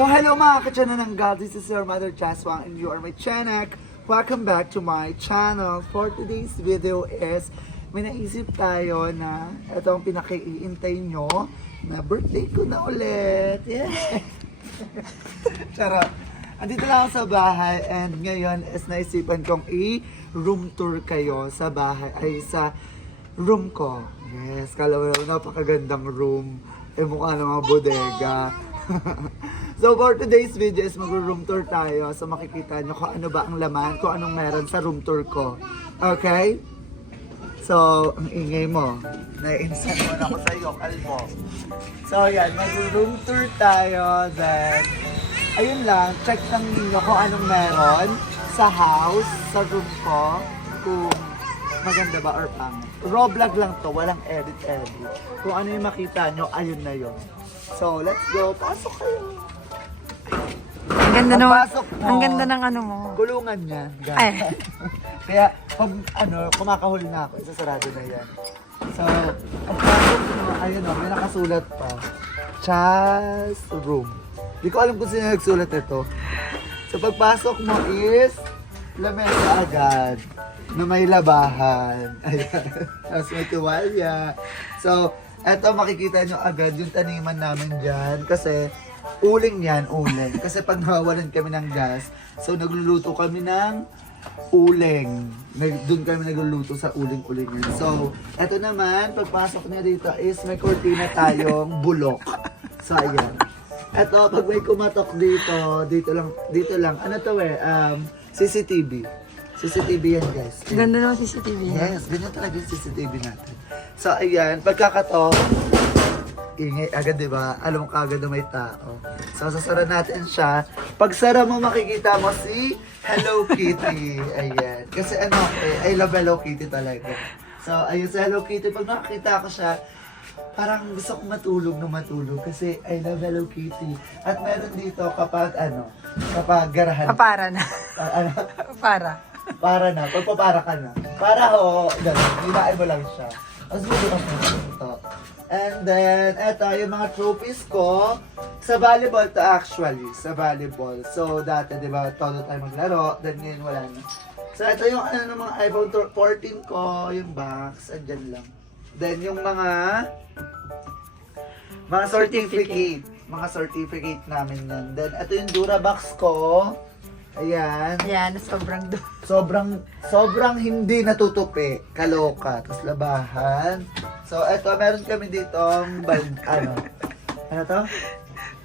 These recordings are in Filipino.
So hello mga ka-chanananggal, this is your mother Jaswang and you are my Chanak. Welcome back to my channel. For today's video is, may naisip tayo na ito ang pinaki-iintay nyo na birthday ko na ulit. Yeah. Charot. Andito lang ako sa bahay and ngayon is naisipan kong i-room tour kayo sa bahay, ay sa room ko. Yes, kala mo naman napakagandang room. Mukha ng mga bodega. So for today's video is mag-room tour tayo. So makikita nyo kung ano ba ang laman, kung anong meron sa room tour ko. Okay? So, ang ingay mo. Nai-insan mo na ako sa iyo, kalmo. So yan, mag-room tour tayo. Then, ayun lang, check lang ninyo kung anong meron sa house, sa room ko. Kung maganda ba or pangit. Raw vlog lang to, walang edit-edit. Kung ano yung makita nyo, ayun na yun. So, let's go. Pasok kayo. Ang ganda ng, Pagpasok mo, ang ganda ng ano mo. kulungan niya. Ay. Kaya, pag kumakahuli na ako, isasarado na yan. So, ang pasok mo, ayun o, may nakasulat pa. Chas room. Di ko alam kung sino nagsulat ito. So, pagpasok mo is, lamesa agad na may labahan. Ayan. Tapos may tuwalya. So, eto makikita nyo agad yung taniman namin dyan. Kasi, uling yan, uling. Kasi pag nawawalan kami ng gas, so nagluluto kami ng uling. Doon kami nagluluto sa uling-ulingan. So, eto naman, pagpasok niya dito is may kortina tayong bulok. So, ayan. Eto, pag may kumatok dito lang. Ano to CCTV. CCTV yan, guys. Ang ganda ng CCTV. Yes, ganyan talaga yung CCTV natin. So, ayan, pagkakatok, ingay agad, di ba? Alam mo kagad na may tao. So, sasara natin siya. Pag sara mo, makikita mo si Hello Kitty. Ayan. Kasi I love Hello Kitty talaga. So, ayun sa Hello Kitty, pag nakakita ko siya, parang gusto kong matulog kasi I love Hello Kitty. At meron dito kapag garahan. Papara na. Para. Pagpapara ka na. Para gano'n, hilain mo lang siya. Tapos bubukas mo ito. And then, eto, yung mga trophies ko, sa volleyball to actually, sa volleyball. So, dati, di ba, todo tayo maglaro, then ngayon wala na. So, ito yung ng mga iPhone 14 ko, yung box, andyan lang. Then, yung mga certificate. Mga certificate namin yan. Then, ito yung Durabox ko. Ayan. Ayan, Sobrang hindi natutupi. Kaloka. Tapos labahan. So, eto, meron kami dito ano to?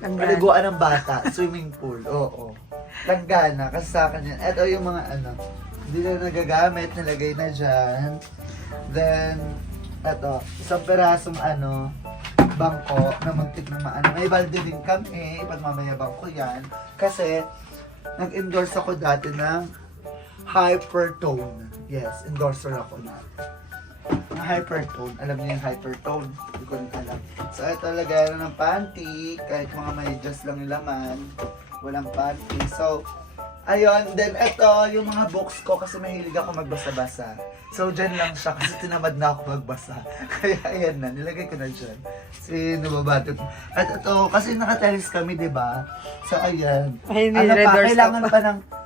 Paliguan ng bata. Swimming pool. Oo. Langgana. Kasi sa akin yan. Eto yung mga hindi na nagagamit. Nilagay na dyan. Then, eto, isang perasong bangko na muntik na May balde din kami. Pagmamayabang ko yan. Kasi, nag-endorse ako dati ng Hypertone. Yes, endorser ako na. Ang Hypertone. Alam niyo yung Hypertone? Hindi ko rin alam. So, ito lagayan ng panty. Kahit mga medyas lang yung laman. Walang panty. So, ayun. Then, ito yung mga books ko kasi mahilig ako magbasa-basa. So, dyan lang siya kasi tinamad na ako magbasa. Kaya, ayan na. Nilagay ko na dyan. Kasi nababatot. At ito, kasi nakatelis kami, di ba? So, ayan. Ay,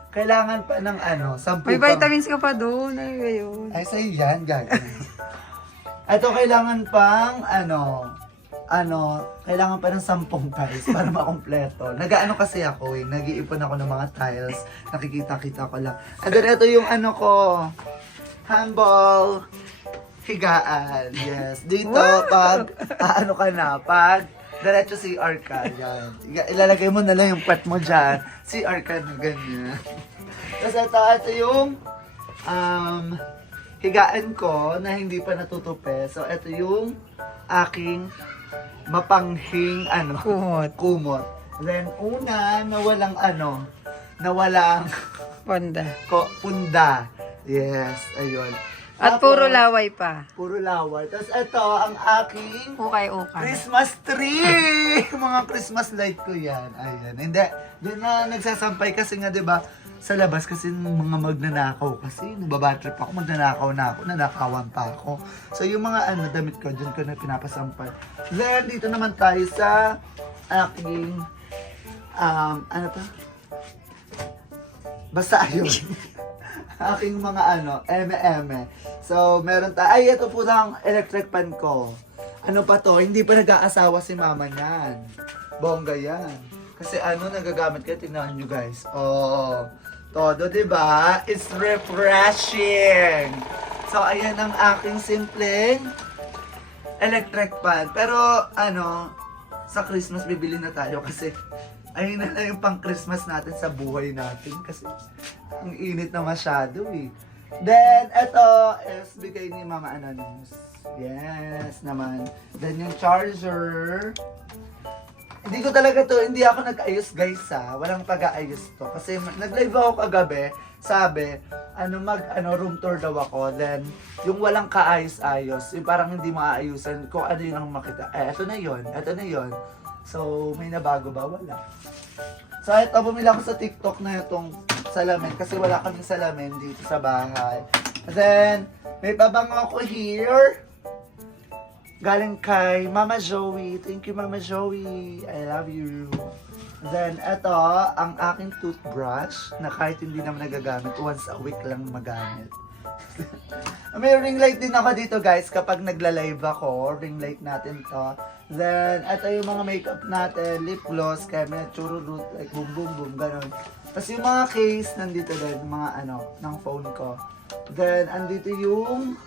Kailangan pa ng 10 May vitamins ka pa doon. Ay, yun. Ay, sa'yo yan, gagawin. Ito, kailangan pang, kailangan pa ng 10 tiles para makompleto. Nag-ano kasi ako nag-iipon ako ng mga tiles. Nakikita-kita ko lang. And then, ito yung handball higaan. Yes. Dito, pag diretso CR ka. Yan. Ilalagay mo na lang yung pet mo dyan. CR ka na ganyan. Tapos ito yung higaan ko na hindi pa natutupi. So, ito yung aking mapanghing kumot. Then, una, nawalang punda. Yes, ayun. At puro laway pa. Puro laway. Tapos ito, ang aking Ukay-ukay. Christmas tree! Mga Christmas light ko yan. Ayan. Hindi, yun na nagsasampay kasi nga, di ba, sa labas kasi mga magnanakaw kasi, nababatrip ako, magnanakaw na ako, nanakawan pa ako. So yung mga damit ko, dyan ko na pinapasampay. Then, dito naman tayo sa aking ano to? Basta ayun. Aking mga eme-eme. So, meron ay, ito po lang electric pan ko. Ano pa to? Hindi pa nag-aasawa si mama niyan. Bongga yan. Kasi nagagamit ka, tingnan nyo guys. Oh, todo, diba? It's refreshing. So, ayan ang aking simpleng electric pan. Pero, sa Christmas bibili na tayo kasi ayun na yung pang Christmas natin sa buhay natin kasi ang init na masyado eh. Then, ito is bigay ni Mama Anonymous. Yes naman. Then yung charger. Hindi ako nag-ayos guys walang pag-aayos to. Kasi nag-live ako kagabi, sabi, room tour daw ako. Then, yung walang kaayos-ayos, yung parang hindi maaayusan, kung ano yung makita. Eto na yon. So, may nabago ba? Wala. So, ito, bumili ako sa TikTok na itong salamin kasi wala kaming salamin dito sa bahay. Then, may pabango ako here. Galing kay Mama Joey. Thank you, Mama Joey. I love you. Then, ito, ang aking toothbrush na kahit hindi naman nagagamit, once a week lang magamit. May ring light din ako dito guys kapag nagla-live ako. Ring light natin to. Then, ito yung mga makeup natin. Lip gloss, kaya may chururut, like boom boom boom, ganun. Tapos yung mga case, nandito din, mga ng phone ko. Then, andito yung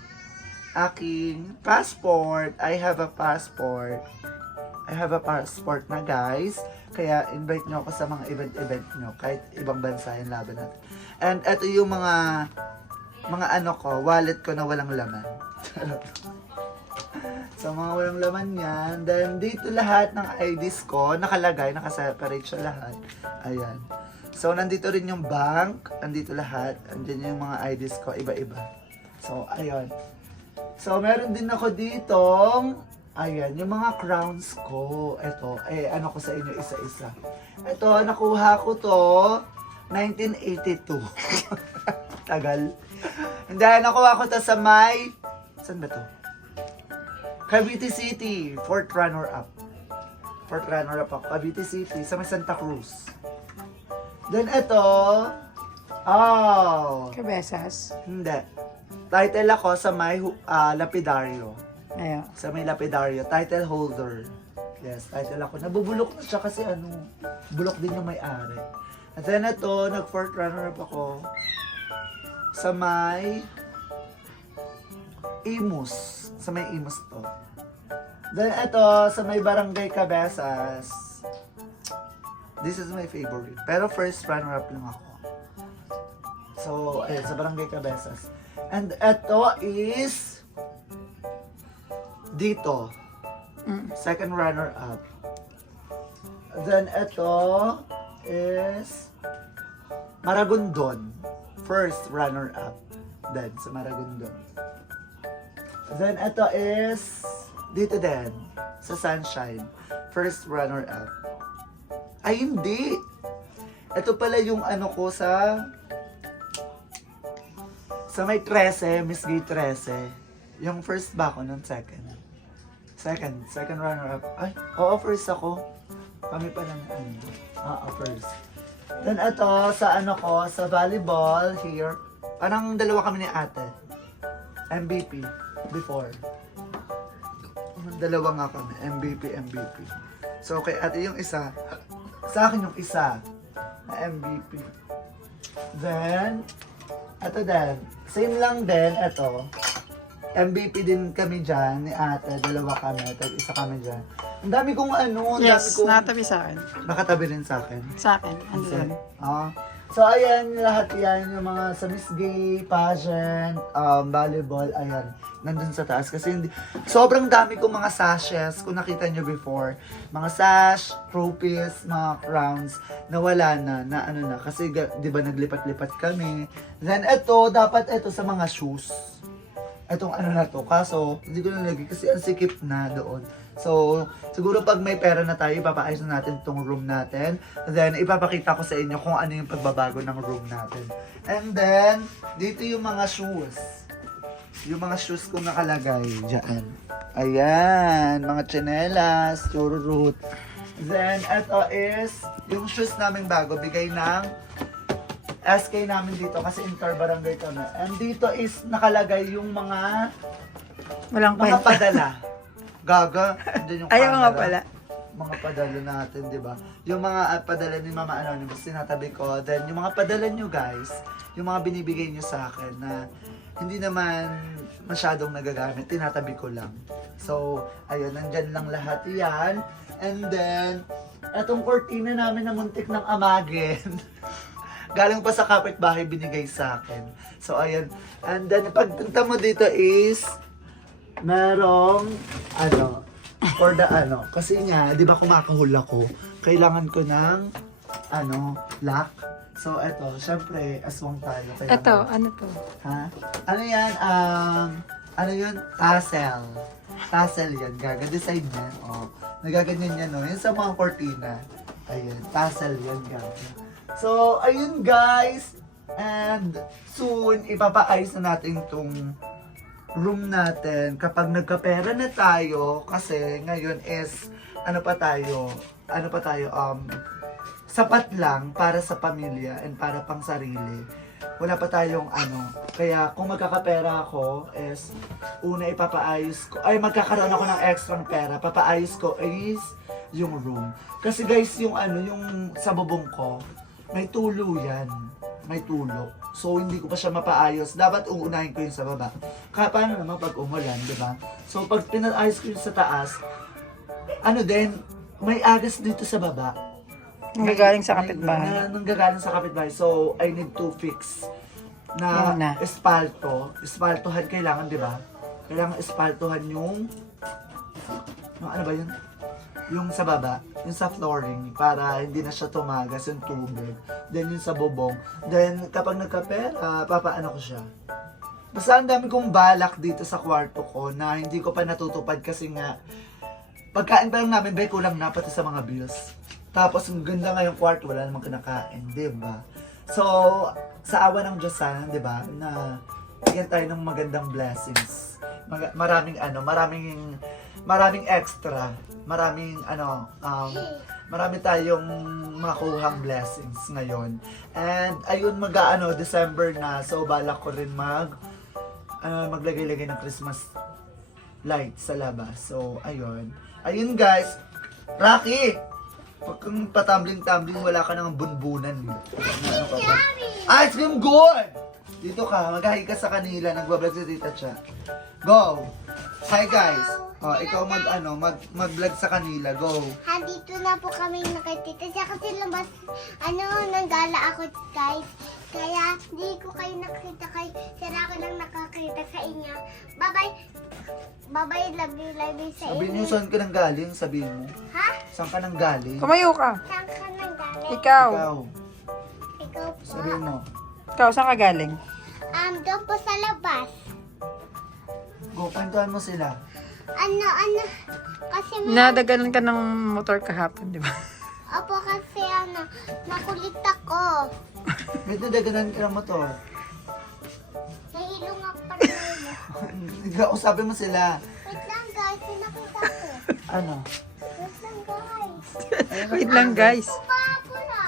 aking passport. I have a passport na guys. Kaya invite nyo ako sa mga event nyo. Kahit ibang bansa yung laban natin. And ito yung mga wallet ko na walang laman. So mga walang laman yan. Then dito lahat ng IDs ko nakalagay, nakaseparate siya lahat. Ayan. So nandito rin yung bank. Nandito lahat. Andyan yung mga IDs ko. Iba-iba. So ayun. So, meron din ako ditong, ayan, yung mga crowns ko. Ito, ko sa inyo isa-isa. Ito, nakuha ko to, 1982. Tagal. Hindi, nakuha ko to sa saan ba to? Cavite City, fourth runner-up. Cavite City, sa may Santa Cruz. Then, ito, Cabezas. Hindi. Title ako sa may lapidaryo. Ayan. Sa may lapidaryo. Title holder. Yes, title ako. Nabubulok na siya kasi bulok din yung may-ari. At then ito, nag-fourth runner-up ako sa may Imus. Sa may Imus to. Then ito, sa may Barangay Cabezas. This is my favorite. Pero first runner-up lang ako. So, ayun, sa Barangay Cabezas. And ito is dito. Second runner-up. Then ito is Maragondon. First runner-up. Then sa Maragondon. Then ito is dito din. Sa Sunshine. First runner-up. Ay hindi. Ito pala yung ko sa may 13, Miss Gay 13. Yung first ba ako nun? Second runner-up. Ay, first ako. Kami pa lang first. Then ito, sa sa volleyball here. Parang dalawa kami ni ate. MVP, before. Dalawa nga kami, MVP. So, kay ate yung isa. Sa akin yung isa na MVP. Then, ito din. Same lang din, ito. MVP din kami dyan, ni ate. Dalawa kami, isa kami dyan. Ang dami kong Yes, natabi sa akin. Nakatabi rin sa akin. Sa akin, andun. So, ayan, lahat yan, yung mga sa Miss Gay, pageant, volleyball, ayan, nandun sa taas. Kasi sobrang dami kong mga sashes, kung nakita nyo before. Mga sash, trophies, mga crowns, nawala na, kasi di ba naglipat-lipat kami. Then, dapat ito sa mga shoes. Itong na to, kaso, hindi ko nalagay kasi ang sikip na doon. So, siguro pag may pera na tayo, ipapaayos na natin itong room natin. Then, ipapakita ko sa inyo kung ano yung pagbabago ng room natin. And then, dito yung mga shoes. Yung mga shoes kong nakalagay dyan. Ayan, mga tsinelas, chururut. Then, ito is yung shoes namin bago. Bigay ng SK namin dito kasi inter-barangay kami. And dito is nakalagay yung mga Walang mga kwenta. padala. Gaga. Andun yung Ayaw nga camera. pala. Mga padala natin, di ba? Yung mga padala ni Mama Anonymous, sinatabi ko. Then, yung mga padala nyo, guys, yung mga binibigay nyo sa akin na hindi naman masyadong nagagamit, tinatabi ko lang. So, ayun, nandyan lang lahat yan. And then, etong cortina namin na muntik ng amagin. Galing pa sa kapitbahay, binigay sa akin. So, ayun. And then, pagpunta mo dito is, merong, for the kasi nga, di ba kumakahula ko, kailangan ko ng, lock. So, eto, syempre, aswang tayo. Kailangan- Ito, ano to? Ha? Ano yan? Ano yun? Tassel. Tassel yan. Gaga. Design yan. Oh. Nagaganyan yan, no? Yan sa mga cortina. Ayun. Tassel yan, gaga. So, ayun, guys. And soon, ipapaayos na natin itong room natin. Kapag nagkapera na tayo, kasi ngayon is, sapat lang para sa pamilya and para pang sarili. Wala pa tayong Kaya kung magkakapera ako is una ipapaayos ko. Ay, magkakaroon ako ng extra pera. Papaayos ko is yung room. Kasi guys, yung yung sa bubong ko, may tulo yan. May tulo. So, hindi ko pa siya mapaayos. Dapat uunahin ko yun sa baba. Kaya paano naman pag umulan, di ba? So, pag pinaayos ko yun sa taas, may agas dito sa baba. Nanggagaling sa kapitbahay. Nanggagaling sa kapitbahay. So, I need to fix Yun na. espalto. Espaltohan kailangan, di ba? Kailangan espaltohan yung ano ba yun? Yung sa baba, yung sa flooring, para hindi na siya tumagas yung tubig. Then yung sa bubong. Then kapag nagkapera, papaano ko siya. Basta ang dami kong balak dito sa kwarto ko na hindi ko pa natutupad kasi nga pagkain pa lang namin, bay, kulang na pati sa mga bills. Tapos, ang ganda nga yung kwarto, wala namang kinakain, di ba? So, sa awa ng Diyos sana, di ba, na bigyan tayo ng magandang blessings. Maraming extra. Marami tayong makuhang blessings ngayon. And, ayun, December na. So, balak ko rin maglagay-lagay ng Christmas light sa labas. So, ayun. Ayun, guys. Rocky! Pag kang patambling-tambling, wala ka nang bunbunan. Ice cream good! Dito ka, mag-hi ka sa kanila, nagbablog si Tita Cha. Go! Hi guys! Oh, ikaw mag-vlog sa kanila, go! Dito na po kami nakatita siya kasi labas, nanggala ako guys. Kaya, di ko kayo nakita sira ko lang nakakita sa inyo. Bye-bye! Bye-bye, love you sa inyo. Sabihin niyo, saan ka nang galing? Sabihin mo. Ha? Saan ka nang galing? Kumayo ka. Saan ka nang galing? Ikaw. Ikaw po. Sabihin mo. Ikaw, saan ka galing? Doon po sa labas. Go, kwentuhan mo sila. Kasi Nadagalan ka ng motor kahapon, di ba? Opo, kasi makulit ako. Ba't nadaganan ka ng motor? Nahilo nga pa rin. Usapin mo sila. Wait lang guys, pinakita ko. Ano? Wait lang guys. Wait lang, guys. Bago na.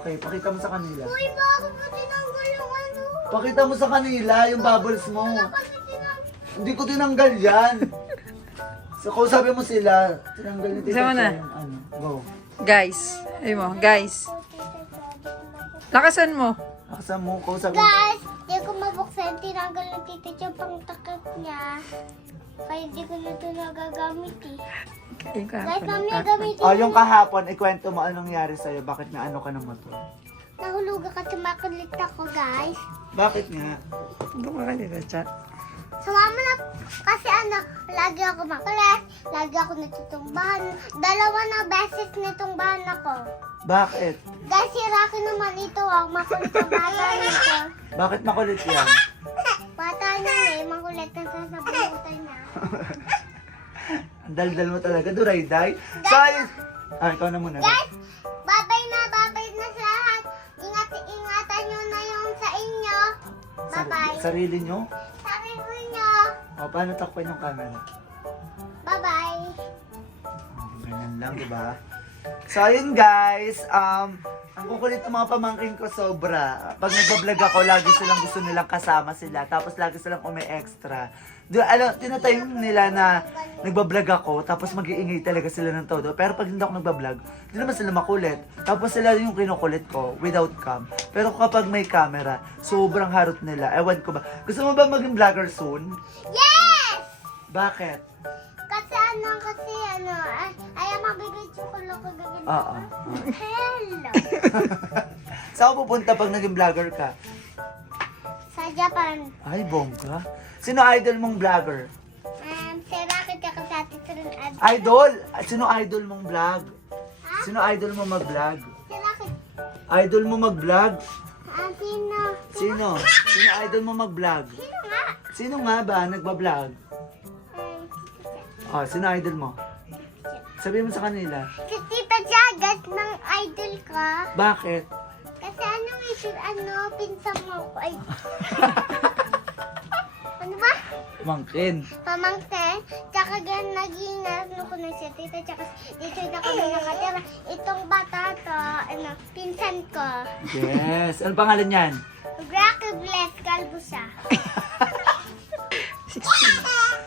Okay, pakita mo sa kanila. Uy, bago mo tinanggal yung Pakita mo sa kanila yung bubbles mo. Kasi tinanggal. Hindi ko tinanggal yan. So, kausapin mo sila. Tinanggal yung Isa mo na. yung Go. Guys. Ayun mo, guys. Lakasan mo. Akasan mo, kausapin mo. Guys, di ko mabuksan. Tinanggal ng tito yung pang takip niya. Kaya di ko na ito nagagamit eh. Ayun ka. Guys, mamaya gamitin Yung kahapon, ikwento mo anong nangyari sa'yo. Bakit na ka ng motor? Nahulugan kasi makulit ako guys. Bakit nga? Doon ka dito, chat. Sumama na kasi lagi ako makulit. Lagi ako natutumbahan. 2 na beses natumbahan ako. Bakit? Guys, si Rocky naman ito makulit ang bata nito. Bakit makulit yan? Bata niya makulit na sasabunutan na. Ang daldal mo talaga, Durayday. Guys! Ikaw na muna. Guys, babay na sa lahat. Ingatan nyo na yung sa inyo. Bye-bye. Sarili nyo? Sarili nyo. O, paano takpan yung camera? Bye-bye. Ganyan man lang, di ba? So, ayun guys, ang kukulit ng mga pamangkin ko sobra. Pag nag-vlog ako, lagi silang gusto nilang kasama sila. Tapos lagi silang umi-extra. Tinatime nila na nagbablog ako, tapos mag-iingay talaga sila ng todo. Pero pag hindi ako nagbablog, hindi naman sila makulit. Tapos sila yung kinukulit ko without cam. Pero kapag may camera, sobrang harot nila. Ewan ko ba. Gusto mo ba maging vlogger soon? Yes! Bakit? Kasi ay mabibidyo ko lang ko gagawin. Oo. Hello! Saan ka pupunta pag naging vlogger ka? Sa Japan, Ay, bongga. Sino idol mong vlogger? si Rocket ako sa Titron at Idol! Sino idol mong vlog? Sino idol mo mag-vlog? si Rocket. Idol mo mag-vlog? Sino? Sino? Sino idol mo mag-vlog? Sino nga? Sino nga ba nagba-vlog? Oh, sino idol mo? Sabihin mo sa kanila. Si Tita Jagat ng idol ko. Bakit? Kasi pinsan mo ko. Ay. Ano ba? Mangkin. Pamangkin. Tsaka naging ko na siya, tita. Tsaka dito na kami nakatira. Itong bata to, pinsan ko. Yes. Ano pangalan yan? Rocky Bless, kalbo siya.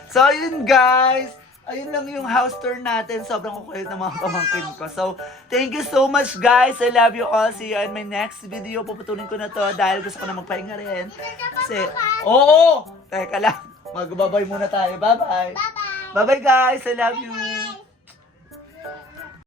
So, yun guys. Ayun lang yung house tour natin. Sobrang kukulit ng mga pamangkin ko. So, thank you so much guys. I love you all. See you in my next video. Puputulin ko na to dahil gusto ko na magpahinga rin. Kasi, oo! Teka lang. Magbabay muna tayo. Bye-bye. Bye-bye. Bye-bye guys. I love you.